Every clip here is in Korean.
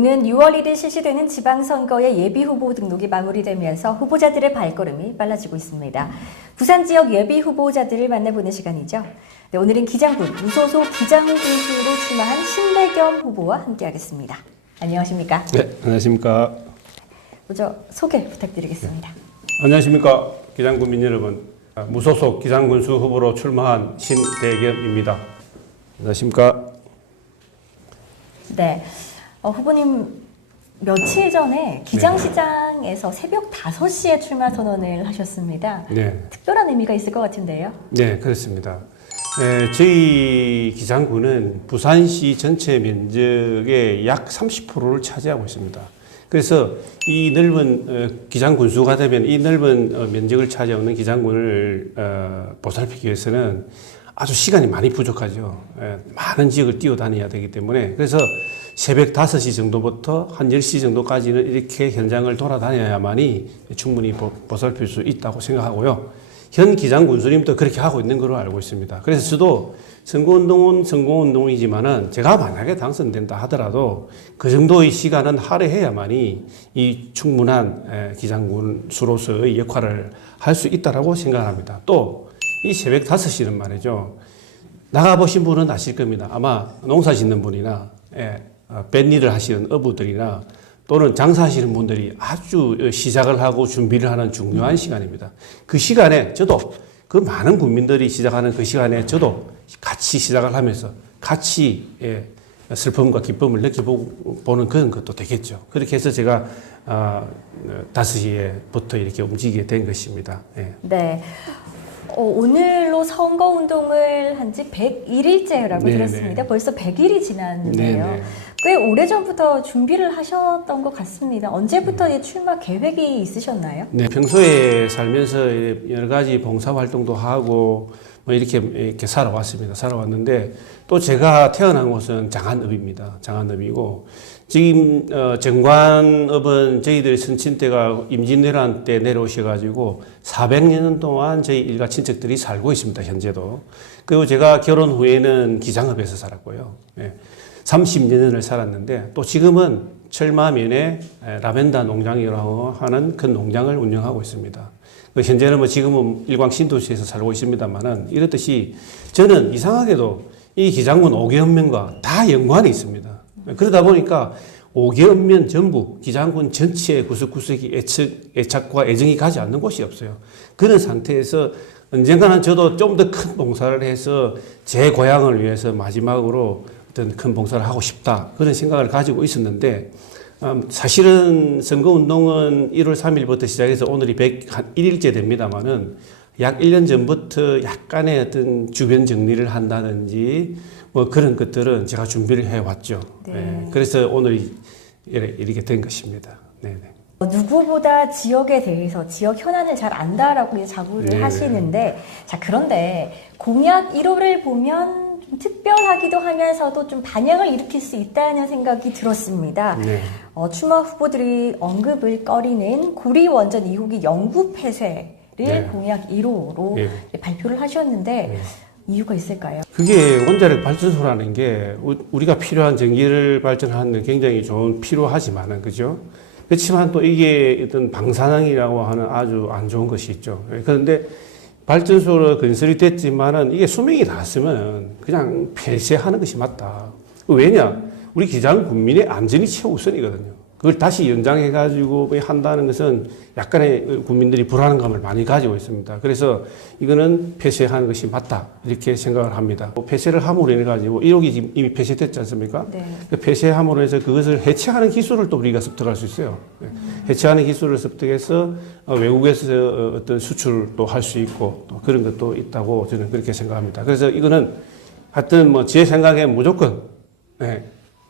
오는 6월 1일 실시되는 지방선거의 예비후보 등록이 마무리되면서 후보자들의 발걸음이 빨라지고 있습니다. 부산 지역 예비후보자들을 만나보는 시간이죠. 네, 오늘은 기장군, 무소속 기장군수로 출마한 신대겸 후보와 함께하겠습니다. 안녕하십니까? 네, 안녕하십니까? 먼저 소개 부탁드리겠습니다. 안녕하십니까? 기장군민 여러분. 무소속 기장군수 후보로 출마한 신대겸입니다. 안녕하십니까? 네, 후보님 며칠 전에 기장시장에서 새벽 5시에 출마 선언을 하셨습니다. 네, 특별한 의미가 있을 것 같은데요. 네, 그렇습니다. 저희 기장군은 부산시 전체 면적의 약 30%를 차지하고 있습니다. 그래서 이 넓은 기장군수가 되면 이 넓은 면적을 차지하는 기장군을 보살피기 위해서는 아주 시간이 많이 부족하죠. 많은 지역을 뛰어다녀야 되기 때문에 그래서 새벽 5시 정도부터 한 10시 정도까지는 이렇게 현장을 돌아다녀야만이 충분히 보살필 수 있다고 생각하고요. 현 기장군수님도 그렇게 하고 있는 걸로 알고 있습니다. 그래서 저도 선거운동은 선거운동이지만은 제가 만약에 당선된다 하더라도 그 정도의 시간은 할애해야만이 이 충분한 기장군수로서의 역할을 할 수 있다라고 생각합니다. 또 이 새벽 5시는 말이죠. 나가보신 분은 아실 겁니다. 아마 농사 짓는 분이나 뱃일을 하시는 어부들이나 또는 장사하시는 분들이 아주 시작을 하고 준비를 하는 중요한 시간입니다. 그 시간에 저도 그 많은 국민들이 시작하는 그 시간에 저도 같이 시작을 하면서 같이 슬픔과 기쁨을 느껴보는 그런 것도 되겠죠. 그렇게 해서 제가 5시에부터 이렇게 움직이게 된 것입니다. 네. 오늘로 선거운동을 한 지 101일째라고 들었습니다. 벌써 100일이 지났는데요. 네네. 꽤 오래전부터 준비를 하셨던 것 같습니다. 언제부터 이 출마 계획이 있으셨나요? 네, 평소에 살면서 여러 가지 봉사활동도 하고 뭐 이렇게 살아왔습니다. 살아왔는데 또 제가 태어난 곳은 장안읍입니다. 장안읍이고 지금 정관읍은 저희들 선친 때가 임진왜란 때 내려오셔가지고 400년 동안 저희 일가 친척들이 살고 있습니다. 현재도. 그리고 제가 결혼 후에는 기장읍에서 살았고요. 30년을 살았는데 또 지금은 철마면에 라벤더 농장이라고 하는 큰 농장을 운영하고 있습니다. 현재는 뭐 지금은 일광 신도시에서 살고 있습니다만은 이렇듯이 저는 이상하게도 이 기장군 5개업 면과 다 연관이 있습니다. 그러다 보니까 5개업 면 전부 기장군 전체의 구석구석이 애착과 애정이 가지 않는 곳이 없어요. 그런 상태에서 언젠가는 저도 좀 더 큰 봉사를 해서 제 고향을 위해서 마지막으로 어떤 큰 봉사를 하고 싶다. 그런 생각을 가지고 있었는데 사실은 선거운동은 1월 3일부터 시작해서 오늘이 101일째 됩니다만은 약 1년 전부터 약간의 어떤 주변 정리를 한다든지 뭐 그런 것들은 제가 준비를 해왔죠. 네. 그래서 오늘 이렇게 된 것입니다. 네네. 누구보다 지역에 대해서 지역 현안을 잘 안다라고 자부를 하시는데 자 그런데 공약 1호를 보면 좀 특별하기도 하면서도 좀 반향을 일으킬 수 있다는 생각이 들었습니다. 네. 출마 후보들이 언급을 꺼리는 고리 원전 2호기 영구 폐쇄를 공약 1호로 발표를 하셨는데 이유가 있을까요? 그게 원자력 발전소라는 게 우리가 필요한 전기를 발전하는 데 굉장히 필요하지만은 그죠? 그렇지만 또 이게 어떤 방사능이라고 하는 아주 안 좋은 것이 있죠. 그런데 발전소로 건설이 됐지만은 이게 수명이 닿았으면 그냥 폐쇄하는 것이 맞다. 왜냐? 우리 기장 국민의 안전이 최우선이거든요. 그걸 다시 연장해가지고 한다는 것은 약간의 국민들이 불안감을 많이 가지고 있습니다. 그래서 이거는 폐쇄하는 것이 맞다. 이렇게 생각을 합니다. 폐쇄를 함으로 인해가지고 1호기 지금 이미 폐쇄됐지 않습니까? 네. 폐쇄함으로 해서 그것을 해체하는 기술을 또 우리가 습득할 수 있어요. 해체하는 기술을 습득해서 외국에서 어떤 수출도 할 수 있고 또 그런 것도 있다고 저는 그렇게 생각합니다. 그래서 이거는 하여튼 뭐 제 생각에 무조건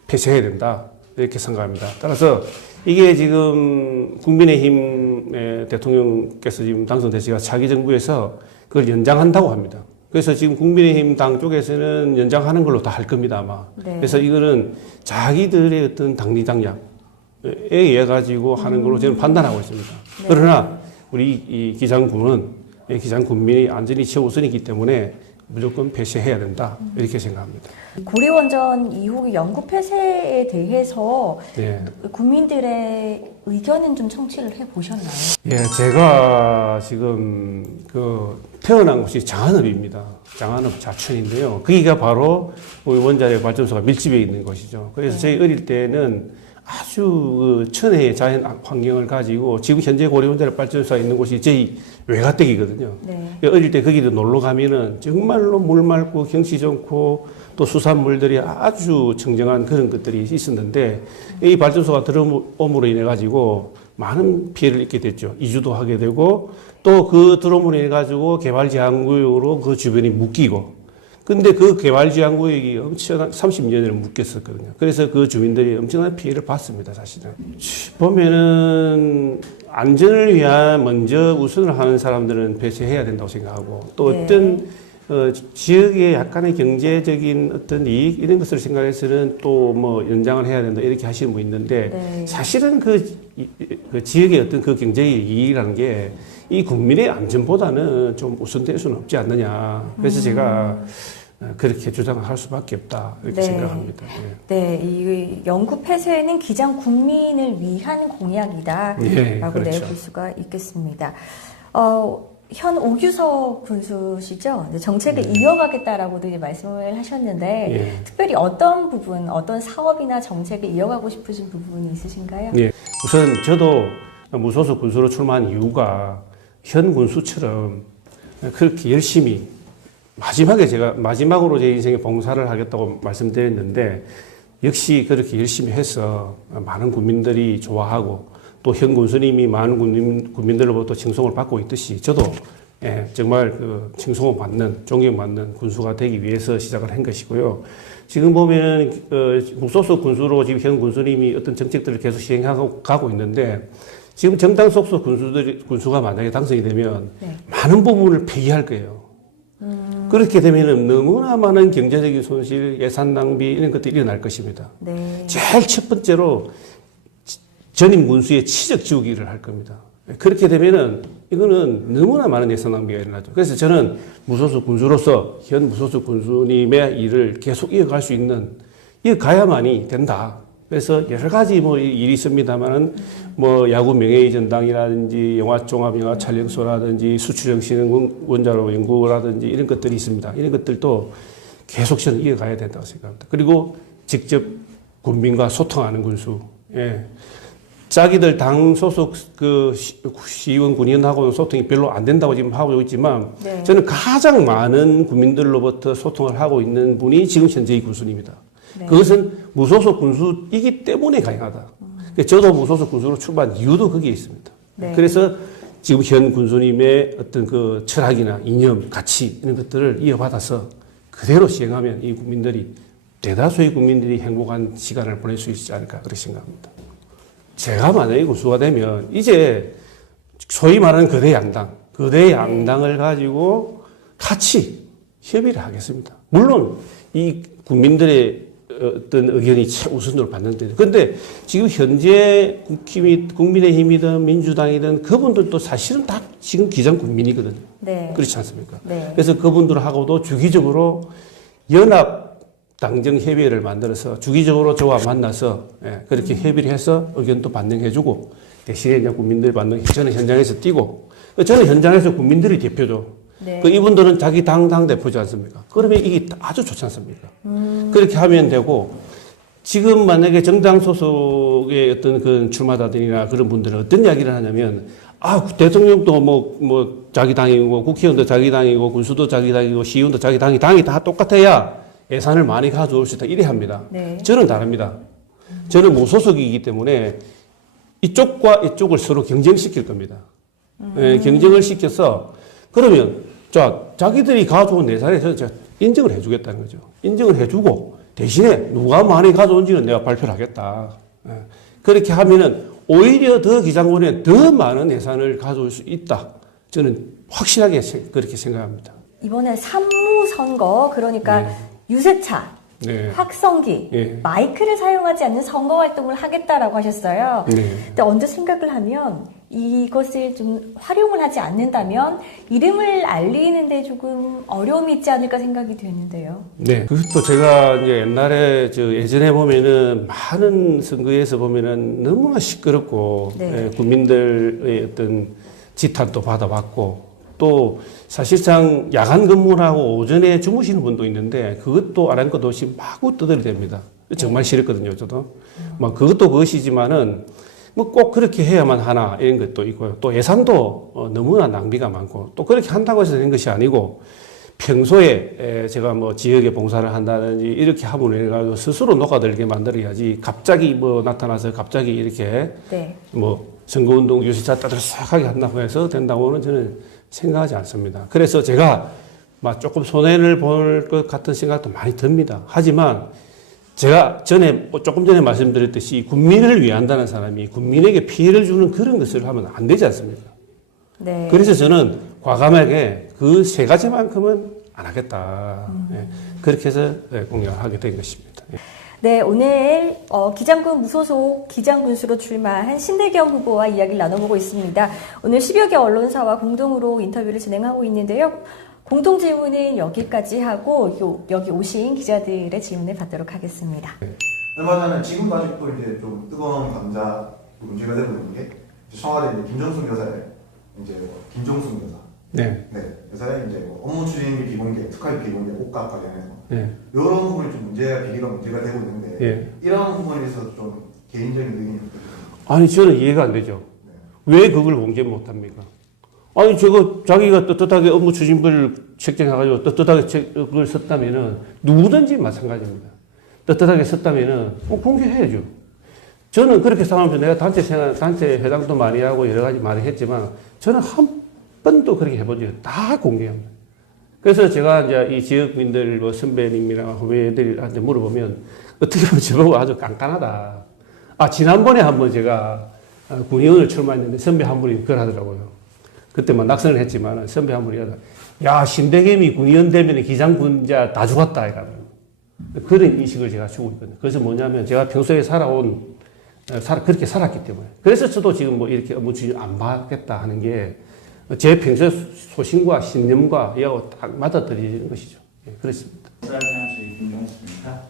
폐쇄해야 된다. 이렇게 생각합니다. 따라서 이게 지금 국민의힘 대통령께서 지금 당선되시가 차기 정부에서 그걸 연장한다고 합니다. 그래서 지금 국민의힘 당 쪽에서는 연장하는 걸로 다 할 겁니다, 아마. 네. 그래서 이거는 자기들의 어떤 당리당략에 의해 가지고 하는 걸로 저는 판단하고 있습니다. 네. 그러나 우리 이 기장군은 기장군민의 안전이 최우선이기 때문에 무조건 폐쇄해야 된다. 이렇게 생각합니다. 고리원전 이후 영구 폐쇄에 대해서 네. 국민들의 의견은 좀 청취를 해보셨나요? 예, 제가 지금 태어난 곳이 장안읍입니다. 장안읍 자천인데요. 거기가 바로 우리 원자력 발전소가 밀집해 있는 곳이죠. 그래서 저희 어릴 때는 아주 천혜의 자연 환경을 가지고 지금 현재 고려원자력 발전소가 있는 곳이 저희 외가댁이거든요. 네. 어릴 때 거기도 놀러 가면은 정말로 물 맑고 경치 좋고 또 수산물들이 아주 청정한 그런 것들이 있었는데 이 발전소가 들어옴으로 인해 가지고 많은 피해를 입게 됐죠. 이주도 하게 되고 또 그 들어옴으로 인해 가지고 개발 제한구역으로 그 주변이 묶이고 근데 그 개발 제한구역이 엄청난 30년을 묶였었거든요. 그래서 그 주민들이 엄청난 피해를 봤습니다, 사실은. 보면은 안전을 위한 먼저 우선을 하는 사람들은 폐쇄해야 된다고 생각하고 또 네. 어떤 지역의 약간의 경제적인 어떤 이익 이런 것을 생각해서는 또 뭐 연장을 해야 된다 이렇게 하시는 분 있는데 네. 사실은 그 지역의 어떤 그 경제의 이익이라는 게 이 국민의 안전보다는 좀 우선될 수는 없지 않느냐. 그래서 제가 그렇게 주장을 할 수밖에 없다 이렇게 네. 생각합니다. 예. 네, 이 영구 폐쇄는 기장 국민을 위한 공약이다라고 예, 그렇죠. 내볼 수가 있겠습니다. 현 오규석 군수시죠? 네, 정책을 이어가겠다라고도 이제 말씀을 하셨는데 예. 특별히 어떤 부분, 어떤 사업이나 정책을 이어가고 싶으신 부분이 있으신가요? 예. 우선 저도 무소속 군수로 출마한 이유가 현 군수처럼 그렇게 열심히 마지막으로 제 인생에 봉사를 하겠다고 말씀드렸는데 역시 그렇게 열심히 해서 많은 국민들이 좋아하고 또 현 군수님이 많은 국민들로부터 칭송을 받고 있듯이 저도 정말 그 칭송을 받는 존경받는 군수가 되기 위해서 시작을 한 것이고요. 지금 보면 무소속 군수로 지금 현 군수님이 어떤 정책들을 계속 시행하고 가고 있는데 지금 정당 속속 군수가 만약에 당선이 되면 네. 많은 부분을 폐기할 거예요. 그렇게 되면 너무나 많은 경제적인 손실, 예산 낭비 이런 것들이 일어날 것입니다. 네. 제일 첫 번째로 전임 군수의 치적 지우기를 할 겁니다. 그렇게 되면은 이거는 너무나 많은 예산 낭비가 일어나죠. 그래서 저는 무소속 군수로서 현 무소속 군수님의 일을 계속 이어갈 수 있는 이어가야만이 된다. 그래서 여러 가지 일이 있습니다만은 야구 명예의 전당이라든지 영화 종합 영화 촬영소라든지 수출정신 원자로 연구라든지 이런 것들이 있습니다. 이런 것들도 계속 저는 이어가야 된다고 생각합니다. 그리고 직접 군민과 소통하는 군수. 예. 자기들 당 소속 시의원 군의원하고는 소통이 별로 안 된다고 지금 하고 있지만 네. 저는 저는 가장 많은 국민들로부터 소통을 하고 있는 분이 지금 현재의 군수입니다. 네. 그것은 무소속 군수이기 때문에 가능하다. 저도 무소속 군수로 출마한 이유도 거기에 있습니다. 네. 그래서 지금 현 군수님의 어떤 그 철학이나 이념, 가치 이런 것들을 이어받아서 그대로 시행하면 이 국민들이 대다수의 국민들이 행복한 시간을 보낼 수 있지 않을까 그렇게 생각합니다. 제가 만약에 군수가 되면 이제 소위 말하는 거대 양당을 가지고 같이 협의를 하겠습니다. 물론 이 국민들의 어떤 의견이 최우선으로 받는데 그런데 지금 현재 국민의힘이든 민주당이든 그분들도 사실은 다 지금 기장 국민이거든요. 네. 그렇지 않습니까? 네. 그래서 그분들하고도 주기적으로 연합 당정 협의회를 만들어서 주기적으로 저와 만나서 그렇게 협의를 해서 의견도 반영해주고 대신에 이제 국민들 저는 현장에서 뛰고 저는 현장에서 국민들이 대표죠. 네. 이분들은 자기 당 대표지 않습니까? 그러면 이게 아주 좋지 않습니까? 그렇게 하면 되고, 지금 만약에 정당 소속의 어떤 그 출마자들이나 그런 분들은 어떤 이야기를 하냐면, 대통령도 자기 당이고, 국회의원도 자기 당이고, 군수도 자기 당이고, 시의원도 자기 당이 다 똑같아야 예산을 많이 가져올 수 있다. 이래 합니다. 네. 저는 다릅니다. 저는 무소속이기 때문에 이쪽과 이쪽을 서로 경쟁시킬 겁니다. 경쟁을 시켜서, 그러면 자기들이 가져온 예산에 제가 인정을 해주겠다는 거죠. 인정을 해주고 대신에 누가 많이 가져온지는 내가 발표를 하겠다. 그렇게 하면은 오히려 더 기장군에 더 많은 예산을 가져올 수 있다. 저는 확실하게 그렇게 생각합니다. 이번에 산무선거 그러니까 네. 유세차, 네. 확성기, 네. 마이크를 사용하지 않는 선거 활동을 하겠다라고 하셨어요. 네. 근데 언제 생각을 하면 이것을 좀 활용을 하지 않는다면 이름을 알리는데 조금 어려움이 있지 않을까 생각이 되는데요. 네. 그것도 제가 이제 옛날에 예전에 보면은 많은 선거에서 보면은 너무나 시끄럽고 네. 국민들의 어떤 지탄도 받아봤고 또 사실상 야간 근무를 하고 오전에 주무시는 분도 있는데 그것도 안 한 것 없이 마구 떠들이댑니다. 정말 싫었거든요, 저도. 막 그것도 그것이지만은 뭐 꼭 그렇게 해야만 하나 이런 것도 있고요. 또 예산도 너무나 낭비가 많고 또 그렇게 한다고 해서 되는 것이 아니고 평소에 제가 뭐 지역에 봉사를 한다든지 이렇게 하면 해가지고 스스로 녹아들게 만들어야지 갑자기 뭐 나타나서 갑자기 이렇게 네. 뭐 선거운동 유세차 따뜻하게 한다고 해서 된다고는 저는 생각하지 않습니다. 그래서 제가 막 조금 손해를 볼 것 같은 생각도 많이 듭니다. 하지만 제가 조금 전에 말씀드렸듯이 국민을 위한다는 사람이 국민에게 피해를 주는 그런 것을 하면 안 되지 않습니까? 네. 그래서 저는 과감하게 그 세 가지만큼은 안 하겠다. 예, 그렇게 해서 공약을 하게 된 것입니다. 예. 네, 오늘 기장군 무소속 기장군수로 출마한 신대겸 후보와 이야기를 나눠보고 있습니다. 오늘 10여 개 언론사와 공동으로 인터뷰를 진행하고 있는데요. 공동 질문은 여기까지 하고 여기 오신 기자들의 질문을 받도록 하겠습니다. 얼마 전에 지금 아직도 이제 좀 뜨거운 감자 문제가 되고 있는 게 청와대 이제 김정숙 여사의 이제 김정숙 여사 네. 여사의 이제 업무 추진비 비공개, 특활비 비공개 옷값 관련해서 네. 이런 부분이 좀 비리가 문제가 되고 있는데 예. 이런 부분에 있어서 좀 개인적인 의견이 어떻게 아니, 저는 이해가 안 되죠. 왜 그걸 공개 못 합니까? 아니, 자기가 떳떳하게 업무 추진비를 책정해가지고 떳떳하게 그걸 썼다면은 누구든지 마찬가지입니다. 떳떳하게 썼다면은 공개해야죠. 저는 그렇게 생각하면서 내가 단체 회장도 많이 하고 여러 가지 많이 했지만 저는 한 번도 그렇게 해본 적이 다 공개합니다. 그래서 제가 이제 이 지역민들 뭐 선배님이나 후배들한테 물어보면 어떻게 보면 저보고 아주 깐깐하다. 지난번에 한번 제가 군의원을 출마했는데 선배 한 분이 그걸 하더라고요. 그때 뭐 낙선을 했지만 선배 한 분이 야, 신대겸이 군의원 되면 기장군자 다 죽었다. 이러더라고요. 그런 인식을 제가 주고 있거든요. 그래서 뭐냐면 제가 평소에 그렇게 살았기 때문에. 그래서 저도 지금 뭐 이렇게 업무 추진 안 받겠다 하는 게 제 평소의 소신과 신념과 이하고 딱 맞아떨어지는 것이죠. 예, 그렇습니다. 사장님 김종수입니다.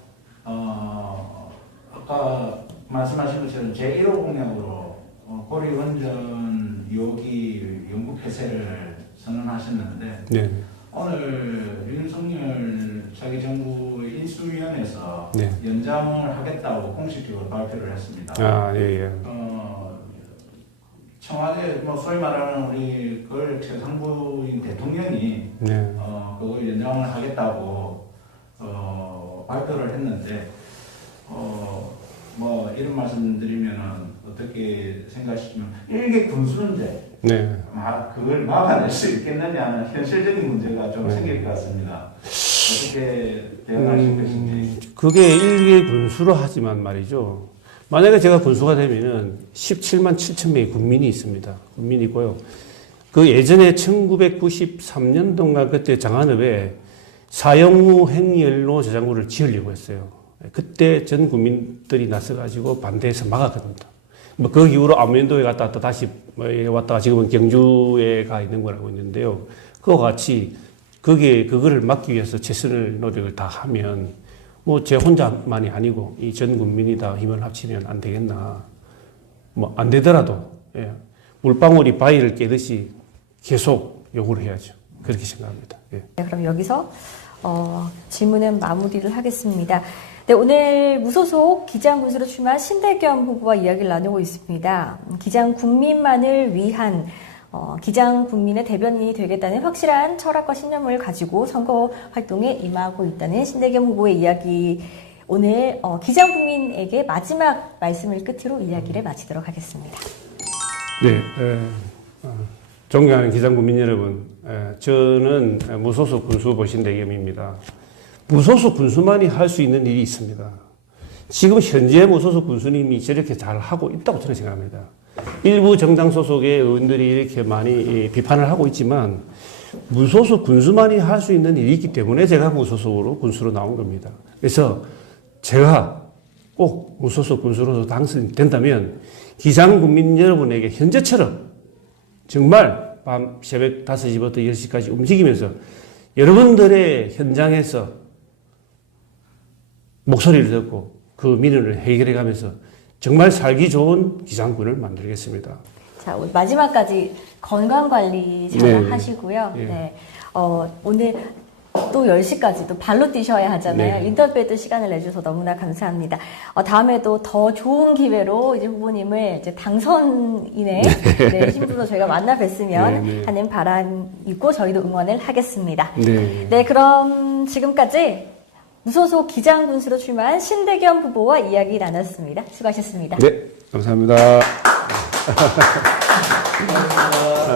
아까 말씀하신 것처럼 제1호 공약으로 고리원전 2호기 연구 폐쇄를 선언하셨는데 네. 오늘 윤석열 차기 정부 인수위원회에서 네. 연장을 하겠다고 공식적으로 발표를 했습니다. 예. 청와대 소위 말하는 우리 그걸 최상부인 대통령이 네. 그걸 연장을 하겠다고 발표를 했는데 이런 말씀드리면은 어떻게 생각하시면 일개 군수인데 네. 그걸 막아낼 수 있겠느냐는 현실적인 문제가 좀 네. 생길 것 같습니다. 어떻게 대응하실 것인지. 그게 일개 군수로 하지만 말이죠. 만약에 제가 군수가 되면은 17만 7천 명의 국민이 있습니다. 국민이 있고요. 그 예전에 1993년도인가 그때 장안읍에 사형후 행렬로 저장고를 지으려고 했어요. 그때 전 국민들이 나서가지고 반대해서 막았거든요. 그 이후로 안면도에 갔다 또 다시 왔다가 지금은 경주에 가 있는 거라고 있는데요. 그와 같이 그거를 막기 위해서 최선을 노력을 다 하면 제 혼자만이 아니고 이 전 국민이 다 힘을 합치면 안 되겠나. 안 되더라도 물방울이 바위를 깨듯이 계속 요구를 해야죠. 그렇게 생각합니다. 예. 네, 그럼 여기서 질문은 마무리를 하겠습니다. 네, 오늘 무소속 기장군수로 출마한 신대겸 후보와 이야기를 나누고 있습니다. 기장 국민만을 위한 기장 국민의 대변인이 되겠다는 확실한 철학과 신념을 가지고 선거 활동에 임하고 있다는 신대겸 후보의 이야기, 오늘 기장 국민에게 마지막 말씀을 끝으로 이야기를 마치도록 하겠습니다. 네, 존경하는 기장 국민 여러분, 저는 무소속 군수 신대겸입니다. 무소속 군수만이 할 수 있는 일이 있습니다. 지금 현재 무소속 군수님이 저렇게 잘 하고 있다고 저는 생각합니다. 일부 정당 소속의 의원들이 이렇게 많이 비판을 하고 있지만 무소속 군수만이 할 수 있는 일이 있기 때문에 제가 무소속으로 군수로 나온 겁니다. 그래서 제가 꼭 무소속 군수로서 당선된다면 기장 국민 여러분에게 현재처럼 정말 밤 새벽 5시부터 10시까지 움직이면서 여러분들의 현장에서 목소리를 듣고 그 민원을 해결해 가면서 정말 살기 좋은 기장군을 만들겠습니다. 자, 마지막까지 건강관리 잘 네. 하시고요. 네. 네. 오늘 또 10시까지 또 발로 뛰셔야 하잖아요. 네. 인터뷰에도 시간을 내주셔서 너무나 감사합니다. 다음에도 더 좋은 기회로 이제 후보님을 이제 당선인의 네, 신분으로 저희가 만나 뵀으면 네, 네. 하는 바람 있고 저희도 응원을 하겠습니다. 네. 네, 그럼 지금까지 무소속 기장군수로 출마한 신대겸 후보와 이야기 나눴습니다. 수고하셨습니다. 네, 감사합니다.